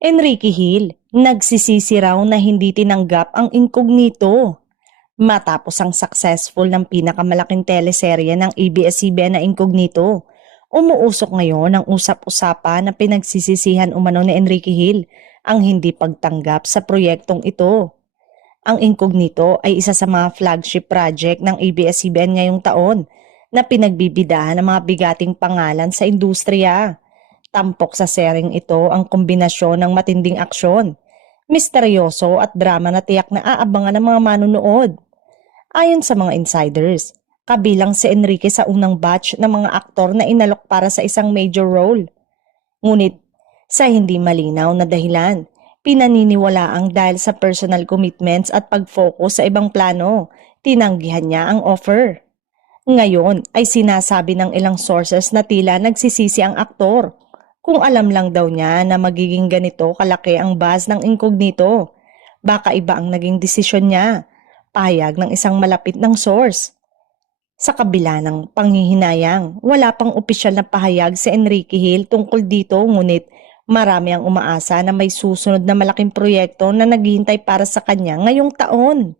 Enrique Hill, nagsisisi raw na hindi tinanggap ang incognito. Matapos ang successful ng pinakamalaking teleserye ng ABS-CBN na Incognito, umuusok ngayon ang usap-usapan na pinagsisisihan umano ni Enrique Hill ang hindi pagtanggap sa proyektong ito. Ang Incognito ay isa sa mga flagship project ng ABS-CBN ngayong taon na pinagbibidahan ng mga bigating pangalan sa industriya. Tampok sa sering ito ang kombinasyon ng matinding aksyon, misteryoso at drama na tiyak na aabangan ng mga manunood. Ayon sa mga insiders, kabilang si Enrique sa unang batch ng mga aktor na inalok para sa isang major role. Ngunit sa hindi malinaw na dahilan, pinaniniwalaang dahil sa personal commitments at pag-focus sa ibang plano, tinanggihan niya ang offer. Ngayon ay sinasabi ng ilang sources na tila nagsisisi ang aktor kung alam lang daw niya na magiging ganito kalaki ang buzz ng Incognito. Baka iba ang naging desisyon niya, pahayag ng isang malapit ng source. Sa kabila ng panghihinayang, wala pang opisyal na pahayag si Enrique Hill tungkol dito, ngunit marami ang umaasa na may susunod na malaking proyekto na naghihintay para sa kanya ngayong taon.